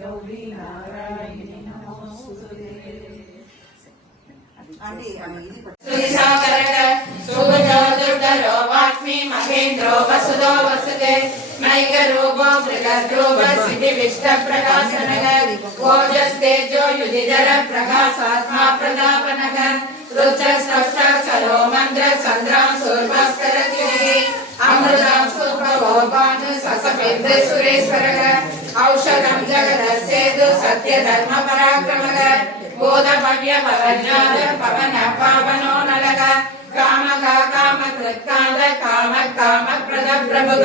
गौरी नारायणी महेन्द्रो वसुदो वसुदे नैकरूपो मृगद्रूप सिद्धिविष्टप्रकाशनः ओजस्तेजो युधिधर प्रकाशात्मा प्रतापनः रुद्रस्रष्टक्षरो मन्त्र चन्द्रां सूर्भास्करद्युतिः अमृतां सूर्भवोपानु ससपेन्द्र सुरेश्वरः औषधं जगदस्येतु सत्यधर्मपराक्रमः बोधभव्य परज्ञात पवन पावनो नलः कामका कामकृत्कान्त कामप्रद प्रभुग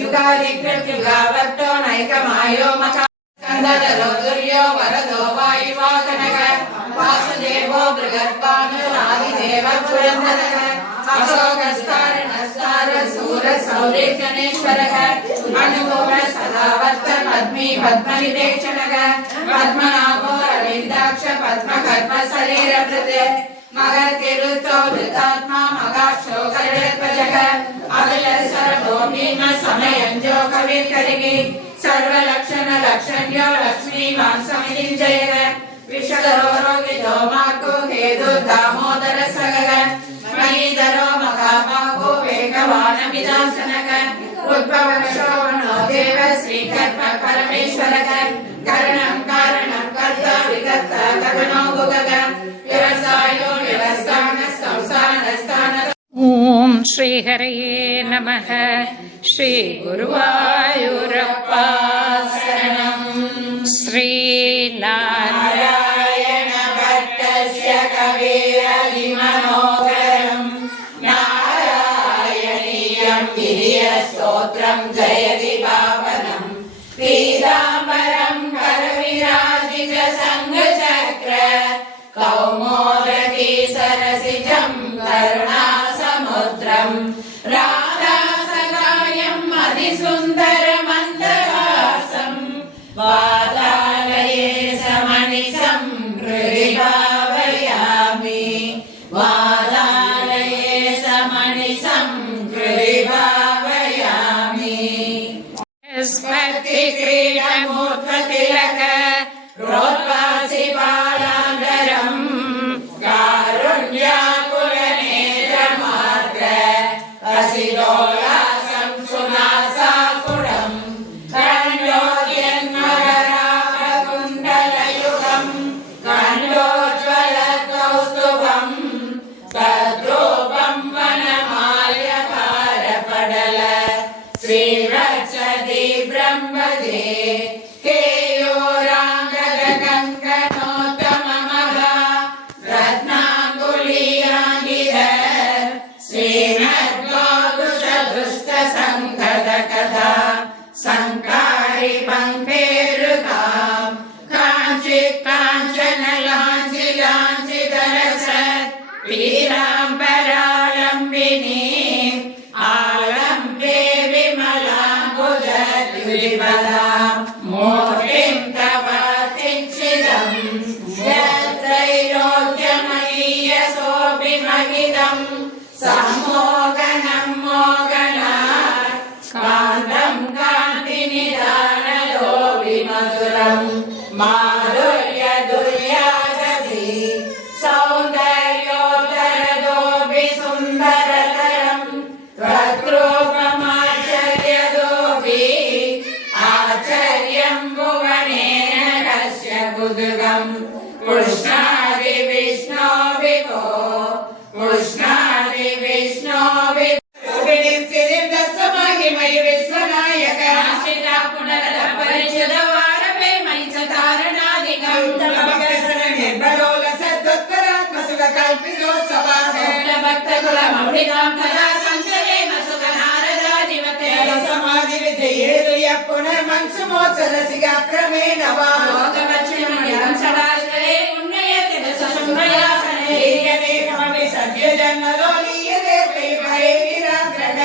युगादिकृत्युगावर्तो नैकमायो मका स्कन्दधरो दुर्यो वरदो वायुवाहनः वासुदेवो बृहत्पानुरादिदेव पुरन्दरः अशोकस्तारणस्तार सूर सौरेशनेश्वरः अनुकूल सदावर्त पद्मी पद्मनिवेक्षणः पद्मनाभो रविन्दाक्ष पद्मकर्म शरीरभृते मगर्तिरुतो वृतात्मा मगाक्षोकरध्वजः अखिलेश्वरो भीम समयञ्जो कविर्करिः सर्वलक्षण लक्षण्यो लक्ष्मीवान् समितिञ्जयः विषधरो रोगितो मार्गो हेतु दामोदर सगः महीधरो महाबाहो वेगवानमिदासनः उद्भवक्षोभनो देव श्रीकर्म परमेश्वरः करणं कारणं कर्ता विकर्ता गगनो गुगः व्यवसायो व्यवस्थान संस्थान ओम श्री हरये नमः। श्री गुरुवायूरप्पा शरणं। श्री नारायण भट्टस्य कविरधिमनोहरं नारायणीयं गिरियस्तोत्रं जयति पावनं पीताम्बरं करविराजित संघचक्र कौमोदकी सरसिजं करुणासमुद्रं राधासखायम् अतिसुन्दरमन्दहासं वातालये समनिशं हृदि भावयामि वातालये समनिशं हृदि भावयामि स्मृतिक्रीडमूर्ध्वतिलक प्रोद्भासि बालाधरं कारुण्याकुलनेत्रमार्ग असिलोलासं सुनासाकुडं कण्डोद्यन्मकराकुण्डलयुगं कण्डोज्ज्वलकौस्तुभं तद्रूपं वनमाल्यकारपडल श्रीरक्षति ब्रह्मदे संकारी पंखेरुगाम कांचित कांचन लांची लांचित रसत पीताम्बरालंबिनी आलंबे विमलांबुजद्विपदा मोटिं तव तिच्छिदं यत्रैलोक्यमयीयसोऽभिमहितं सम्मोहनं मोहनात् कान्तं कान्तिनिदानलोभिमधुरं माधुर्य दुर्यागति सौन्दर्योत्तरदोऽपि सुन्दरतरं त्वद्रूपमाश्चर्यदोऽपि आश्चर्यं भुवनेन कस्य कुतुकं कृष्णादि विष्णो विभो कृष्णादि विष्णो विभो पुनर्मंसमोत्सरसिगाक्रमेण वा सद्यजन्मलो लीयते प्रेमरे विरात्रः